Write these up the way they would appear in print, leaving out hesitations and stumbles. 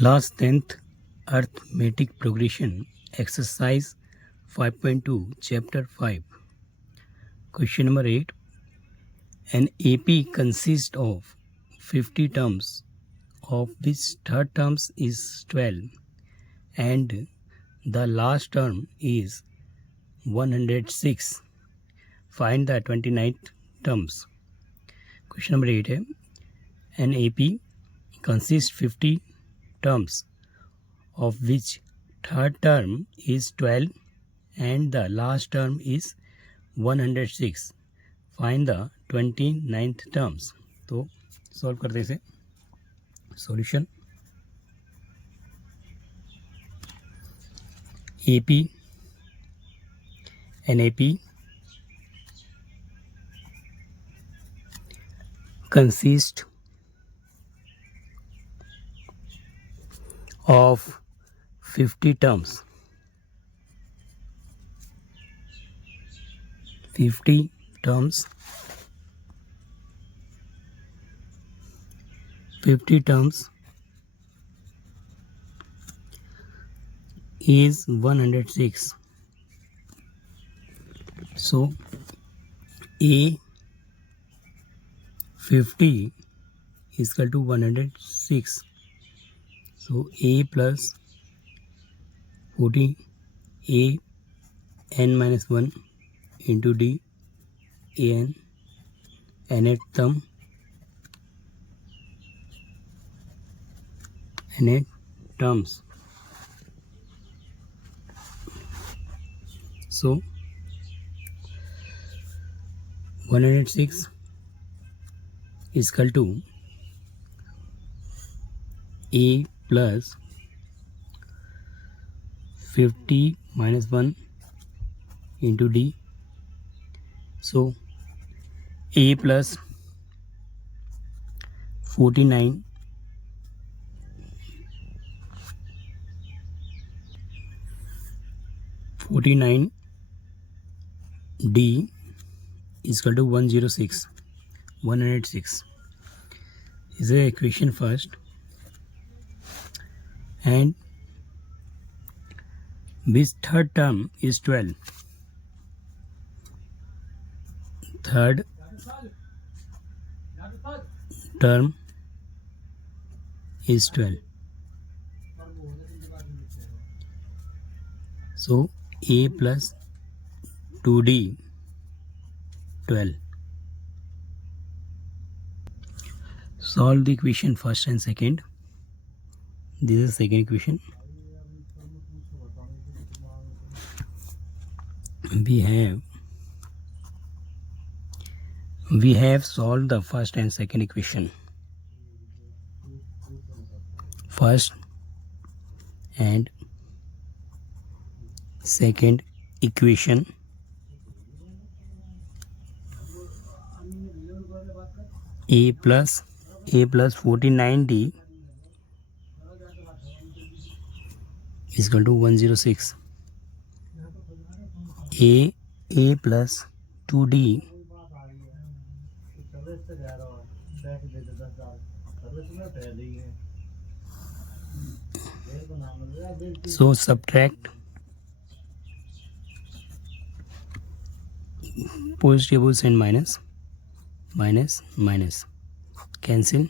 Class 10th Arithmetic Progression Exercise 5.2 Chapter 5. Question number 8. An AP consists of 50 terms, of which third term is 12 and the last term is 106. Find the 29th terms. Question number 8 है, an AP consists 50 terms, of which third term is 12 and the last term is 106. Find the 29th terms. तो solve करते इसे. Solution AP NAP consists of 50 terms. 50 terms. 50 terms is 106. So A 50 is equal to 106. So A plus 40 A n minus 1 into D an nth term nth terms. So 106 is equal to A plus 50 minus 1 into D. So A plus 49 D is equal to 106. Is the equation first, and this third term is 12. Third term is 12. So A plus 2D 12. Solve the equation first and second. This is the second equation. We have solved the first and second equation. First and second equation A plus 49D is equal to 106. A plus 2D so subtract positives and minus cancel.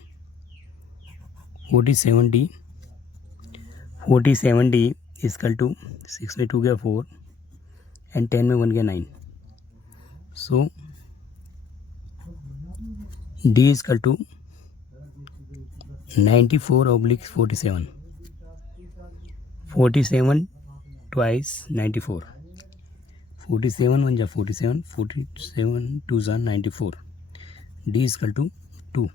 47D is equal to 6 में 2 गया 4 and 10 में 1 गया 9. So D is equal to 94/47. 47 twice 94. 47 1 जा 47. 47 2 जा 94. D is equal to 2.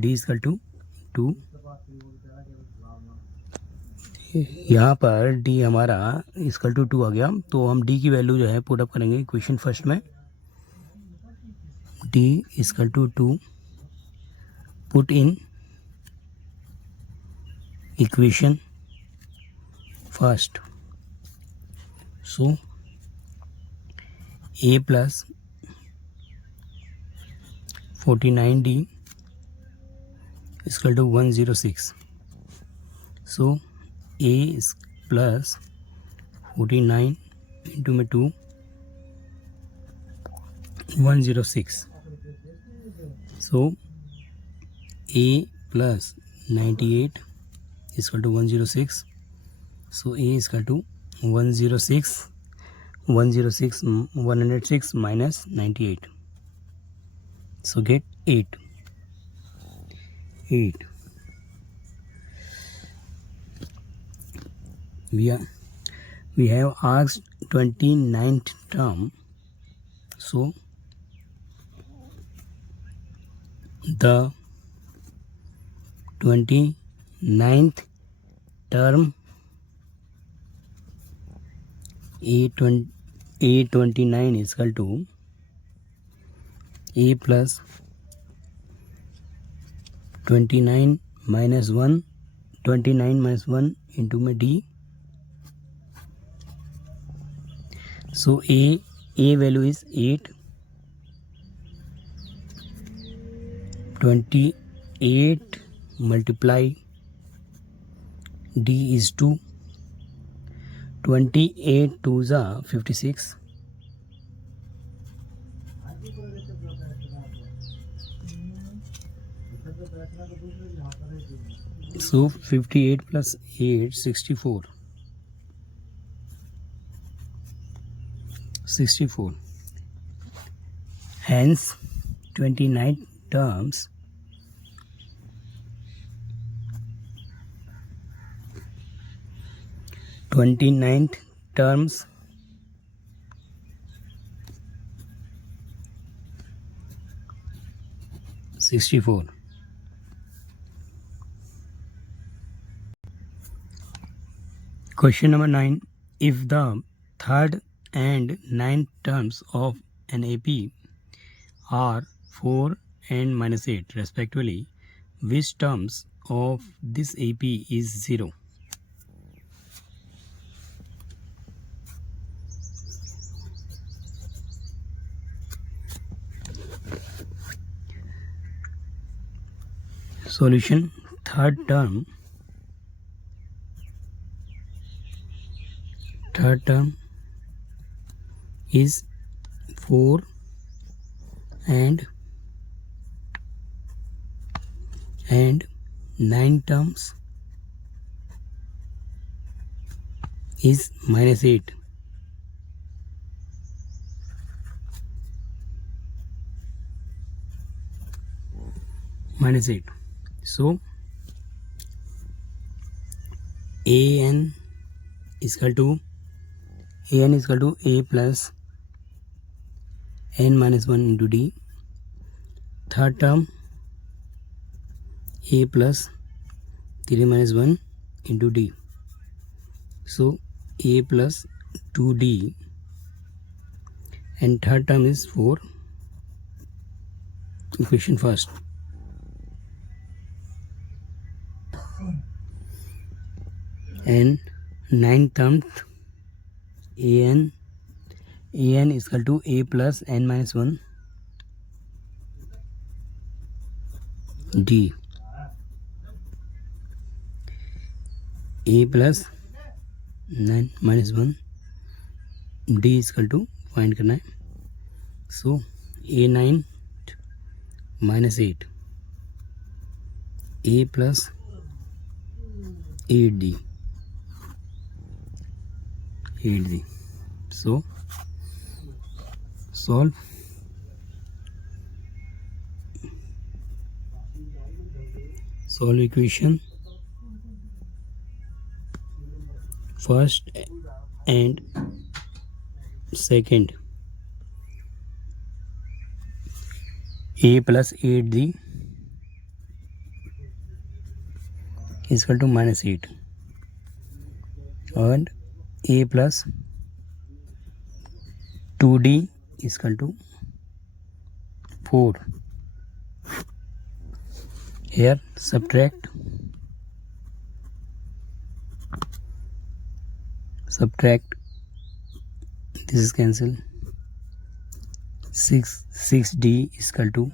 D is equal to 2. यहाँ पर D हमारा equal to 2 आ गया, तो हम D की वैल्यू जो है पुट अप करेंगे इक्वेशन फर्स्ट में. D equal to 2 put in equation first. So A plus 49D is equal to 106. So A is plus 49 into 2 106. So A plus 98 is equal to 106. So A is equal to 106 106 minus 98. So get 8. We have asked 29th term. So the 29th term A29 is equal to A plus 29 minus 1 into my D. So A value is 8. 28 multiply D is 2. 28 2s are 56. So 58 plus 8 64. Hence 29 terms terms 64. Question number 9. If the third and ninth terms of an AP are 4 and minus 8 respectively, which terms of this AP is 0? Solution. Third term is 4 and 9 terms is minus 8. So AN is equal to A plus N minus 1 into D. Third term A plus 3 minus 1 into D. So A plus 2D, and third term is 4. Equation first. And ninth term AN is equal to A plus N minus 1 D. A plus 9 minus 1 D is equal to find करना है. So A9 minus 8 A plus 8D. So solve. Solve equation first and second. A plus 8D is equal to minus 8, and A plus 2D is equal to 4. Here subtract this is cancel. 6D is equal to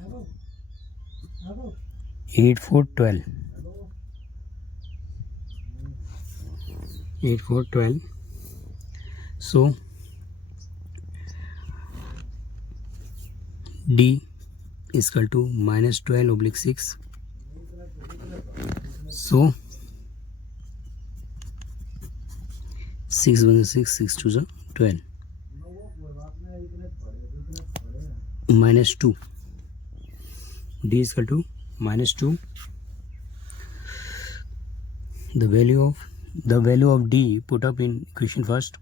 8 4 12. 8, 4, 12. So D is equal to minus 12 oblique 6. So 6 1 is 6, 6 2 is 12. Minus 2. D is equal to minus 2. The value of D put up in equation first.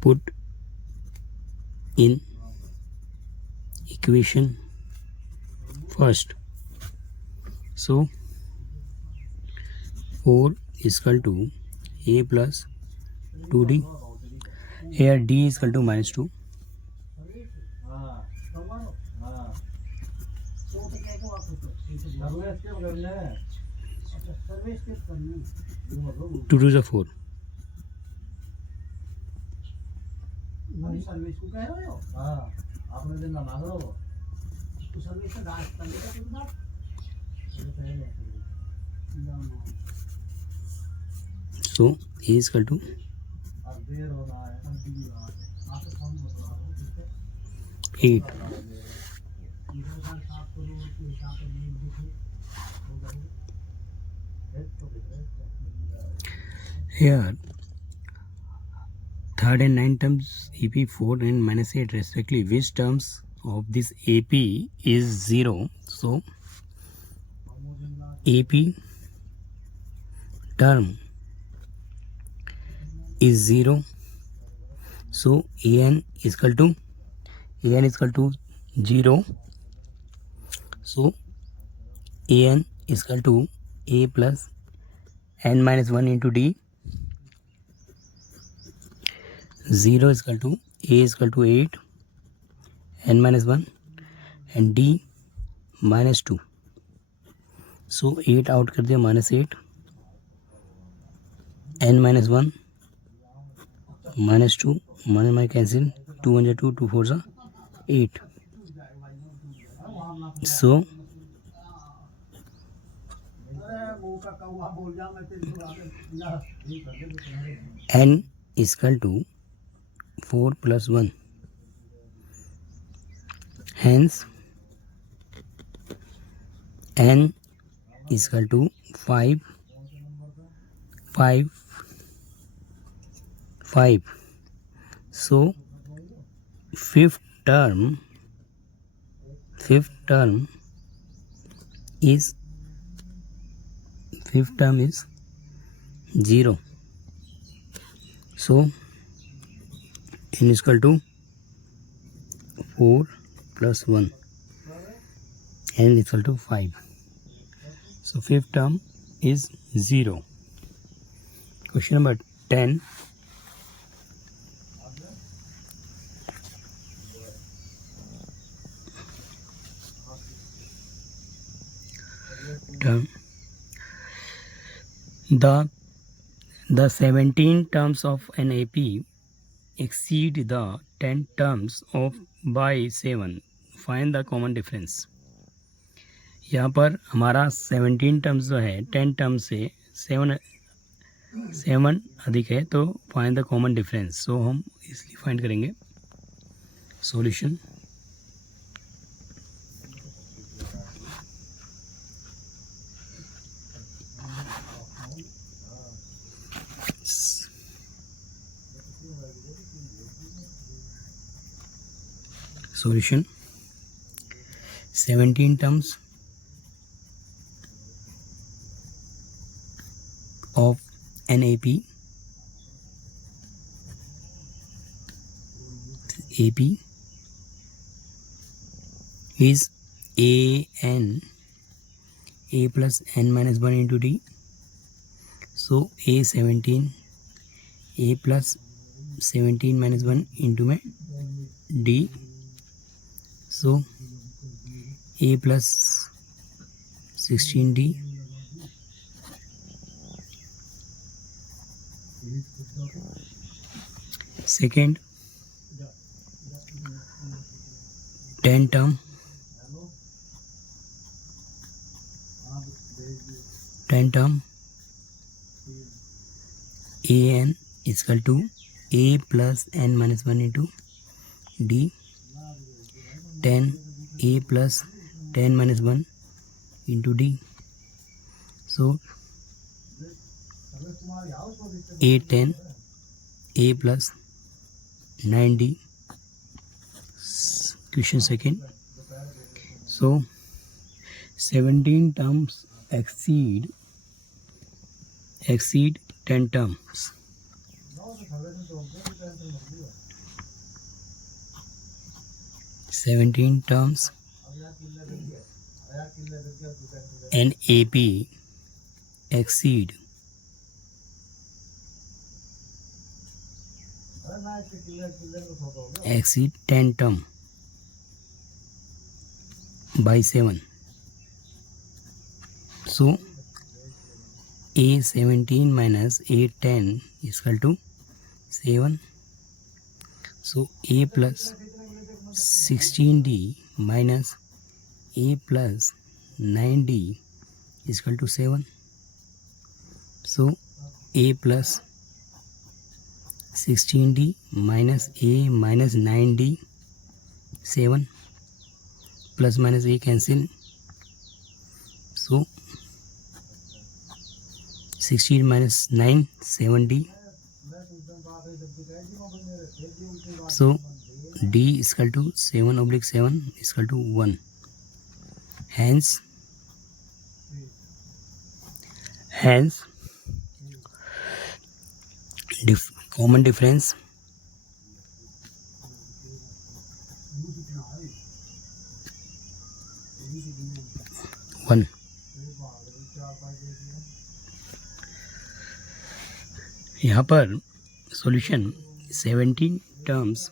Put in equation first. So 4 is equal to A plus 2D. Here D is equal to minus 2. Two to the 4. So A is equal to 8. Here third and 9 terms AP 4 and minus 8 respectively. Which terms of this AP is 0? So AP term is 0. So AN is equal to 0. So AN is equal to A plus N minus 1 into D. 0 is equal to A is equal to 8, N minus 1 and D minus 2. So 8 out कर दिया minus 8, N minus 1 minus 2, minus my cancel, 2 1 is 2, 2 4 is 8. So N is equal to 4 plus 1. Hence N is equal to 5. So fifth term is 0. So N is equal to 4 plus 1. N is equal to 5. So fifth term is 0. Question number 10. Term. The 17 terms of an AP exceed the 10 terms of by 7. Find the common difference. यहाँ पर हमारा 17 terms जो है 10 terms से 7 अधिक है, तो find the common difference. सो हम इसलिए फाइंड करेंगे solution. Solution 17 terms of an AP is AN, A plus N minus 1 into D. So A17, A plus 17 minus 1 into my D. So A plus 16D. Second 10 term 10 term an is equal to a plus n minus 1 into d, 10 a plus 10 minus 1 into d. So a 10 a plus 9d. Question second. So 17 terms exceed 10 terms. Seventeen terms and AP exceed 10 term by 7. So a 17 minus a 10 is equal to 7. So a plus 16d minus a plus 9d is equal to 7. So a plus 16d minus a minus 9d 7, plus minus a cancel. So 16 minus 9 7d. So d is equal to 7 oblique 7 is equal to 1. Hence common difference one. यहाँ पर solution 17 terms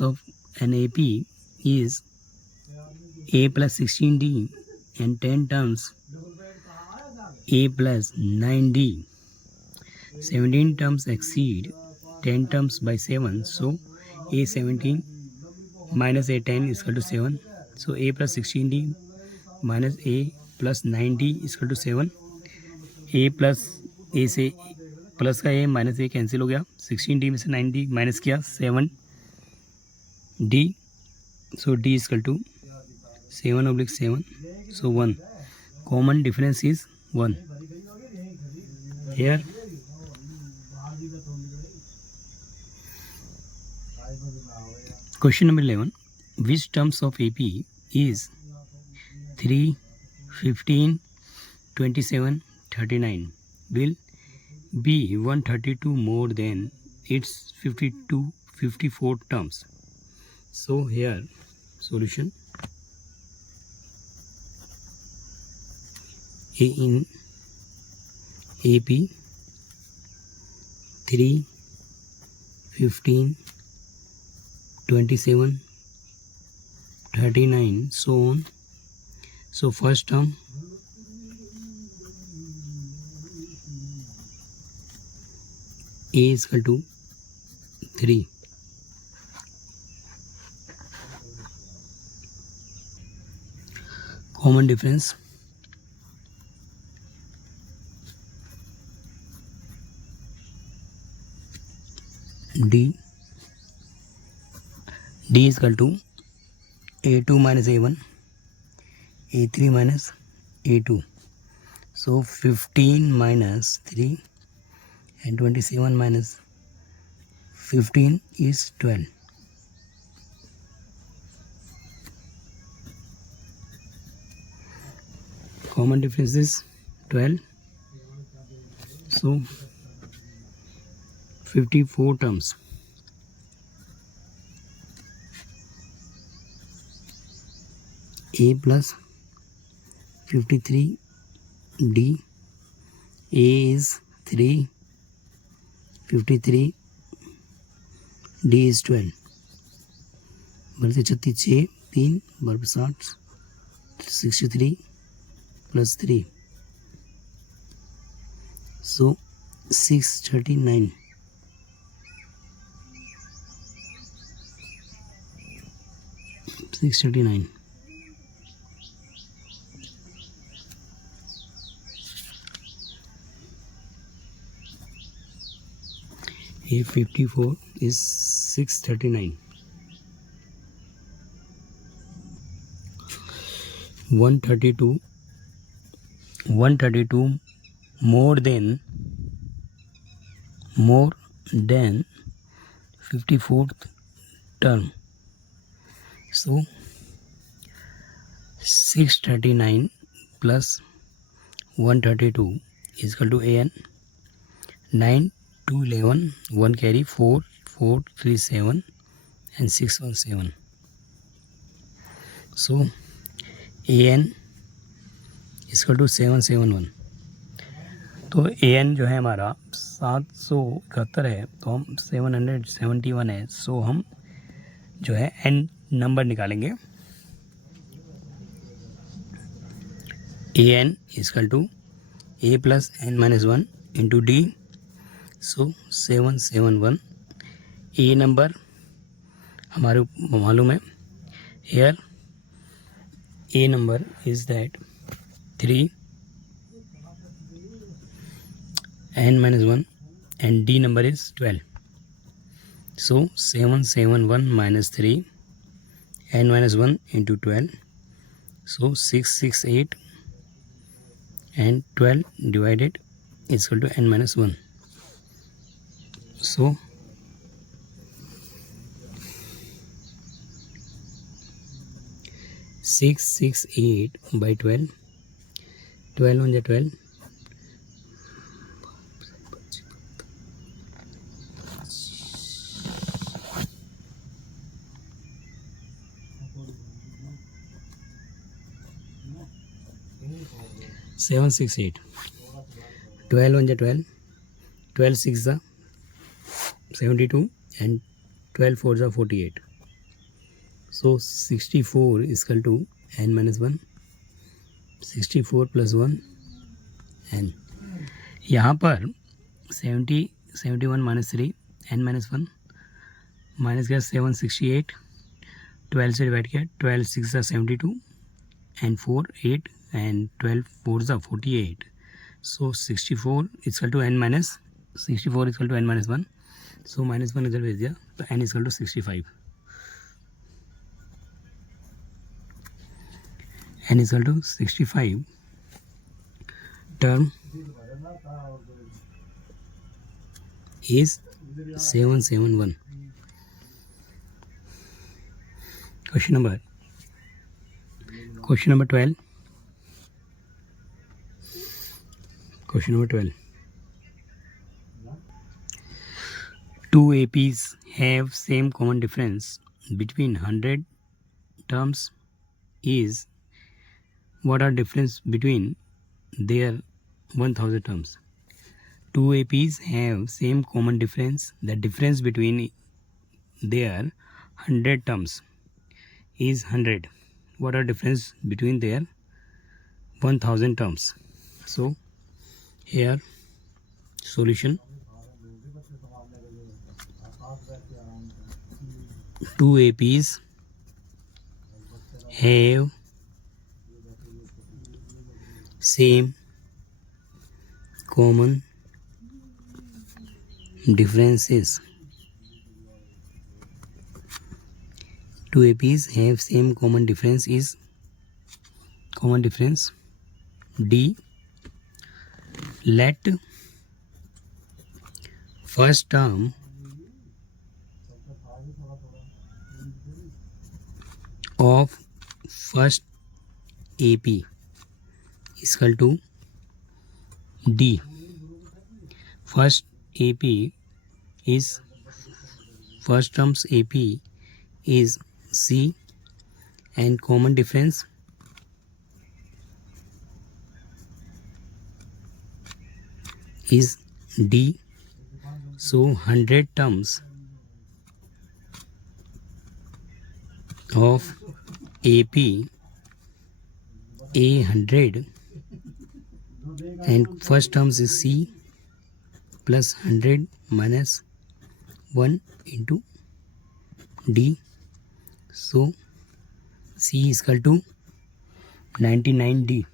of an AP is a plus 16d and 10 terms a plus 9d. 17 terms exceed 10 terms by 7. So a 17 minus a 10 is equal to 7. So a plus 16d minus a plus 9d is equal to 7. a plus a से plus का a minus a cancel हो गया. 16d में से 9d minus किया 7d. So d is equal to 7 oblique 7. So 1. Common difference is 1. Here question number 11. Which terms of AP is 3, 15, 27, 39 will be 132 more than its 54 terms? So here solution. A in AP 3, 15, 27, 39 so on. So first term a is equal to 3. Common difference d is equal to a2 minus a1, a3 minus a2. So 15 minus 3 and 27 minus 15 is 12. Common difference is 12. So 54 terms. A plus 53 D. A is 3, 53 D is 12. बरते 36 6 3 verb 60 63 plus 3. So 639. 639. A54 is 639. 132 more than 54th term. So 639 plus 132 is equal to an 9 2 11 1 carry 4 4 3 7 and 6 1 7. So an is equal to 771. तो an जो है हमारा 771 है, तो हम 771 है, सो हम जो है n नंबर निकालेंगे. an is equal to a plus n minus 1 into d. So 771 a number हमारे मालूम है. Here a number is that 3 n minus 1 and d number is 12. So 771 minus 3 n minus 1 into 12. So 668 and 12 divided is equal to n minus 1. So 668 by 12. 12 on the 12. 768. 12 on the 12. 12 6 the 72 and 12 4 the 48. So 64 is equal to n minus 1. 64 plus 1 n. यहाँ पर 71 minus 3 n minus 1 minus किया 768. 12 से divide किया 12 6 the 72 and 4 8 and 12 4 the 48. So 64 is equal to n minus 64 is equal to n minus 1. So minus 1 इधर भेज दिया तो n is equal to 65. n is equal to 65. Term is 771. Question number 12. Question number 12. Two APs have same common difference between 100 terms is what are difference between their 1000 terms. Two APs have same common difference. The difference between their 100 terms is 100. What are difference between their 1000 terms? So here solution. Two APs have same common differences. Two APs have same common difference is common difference D. Let first term of first AP is equal to D. First AP is first term's AP is C and common difference is D. So 100 terms of AP A100 and first terms is C plus 100 minus 1 into D. So C is equal to 99D.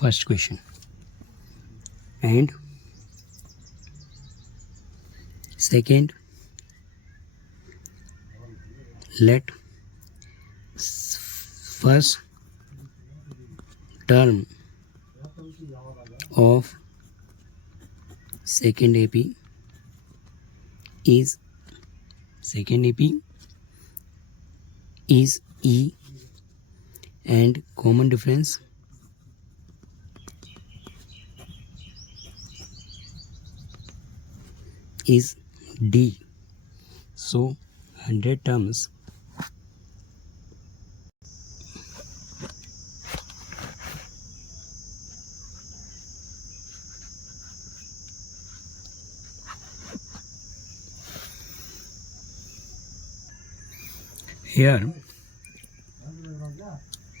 First question. And second, let first term of second AP is E, and common difference is D. So 100 terms here.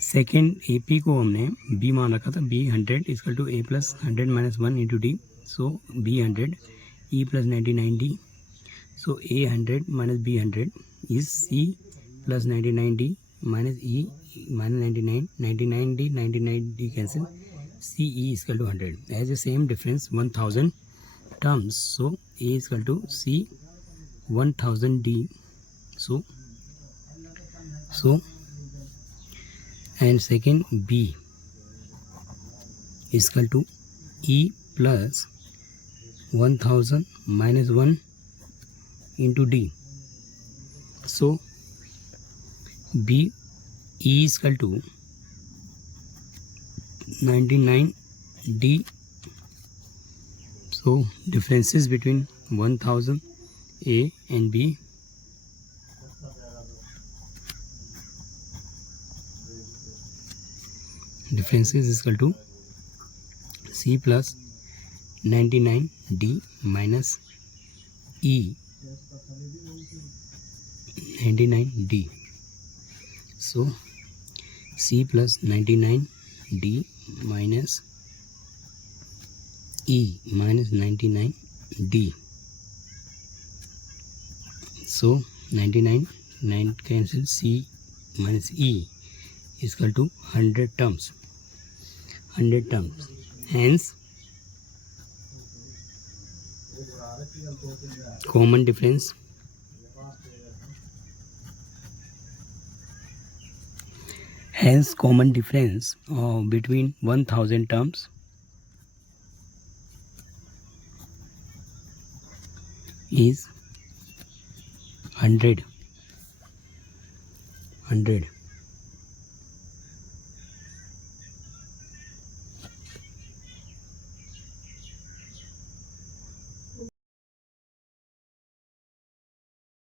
Second AP को हमने B मान रखा था, B 100 equal to A plus 100 minus 1 into D. So B 100 E plus 99D. So A 100 minus B 100 is C plus 99D minus E minus 99D 99D cancel. CE equal to 100. As a same difference 1000 terms. So A equal to C 1000D. So and second B is equal to E plus 1000 minus 1 into D. So B E is equal to 99D. So differences between 1000 A and B. Differences is equal to C plus 99D minus E 99D. So C plus 99D minus E minus 99D. So 99 cancel, C minus E is equal to 100 terms. Hence common difference between 1000 terms is 100.